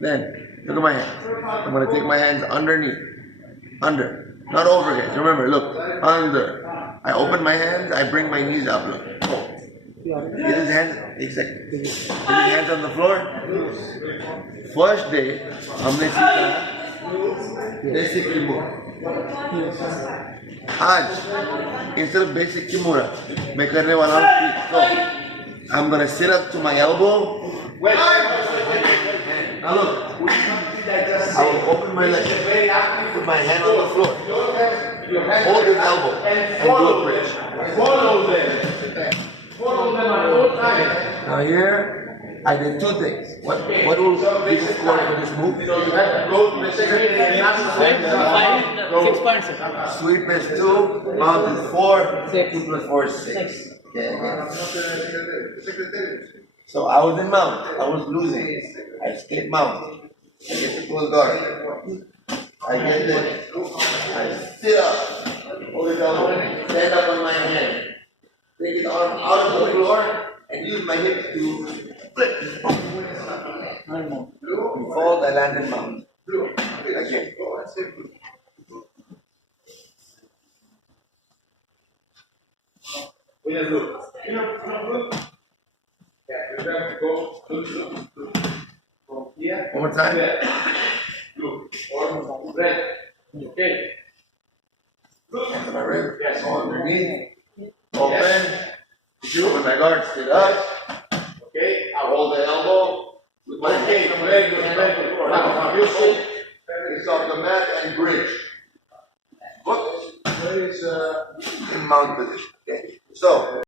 Then, look at my hands. I'm going to take my hands underneath. Under. Not over, guys. Remember, look. Under. I open my hands, I bring my knees up. Look. Oh. Get his hands. Exactly. Get his hands on the floor. First day, हमने सीखा basic kimura. आज instead of basic kimura, मैं करने वाला हूँ. So, I'm gonna sit up to my elbow. Now look. I will open my leg, put my hand on the floor, hold his elbow, and do a bridge. Now here, I did two things. What will be the score for this move? 6 points. Sweep is 2, mount is 4, 2 plus 4 is 6. Okay. So I was in mount, I was losing. I stayed mount. I get to close guard. I get this. I sit up. Hold it down. Stand up on my hand. Take it arm out of the floor and use my hips to flip. You fall, I land in mount. Again. One more time. Okay. Hands on my wrist. Yes. Underneath. Open. Open my guard. Sit up. Okay. I hold the elbow with my hand. Very good. Now you sit. It's off the mat and bridge. What? Where is In mount position. Okay. So.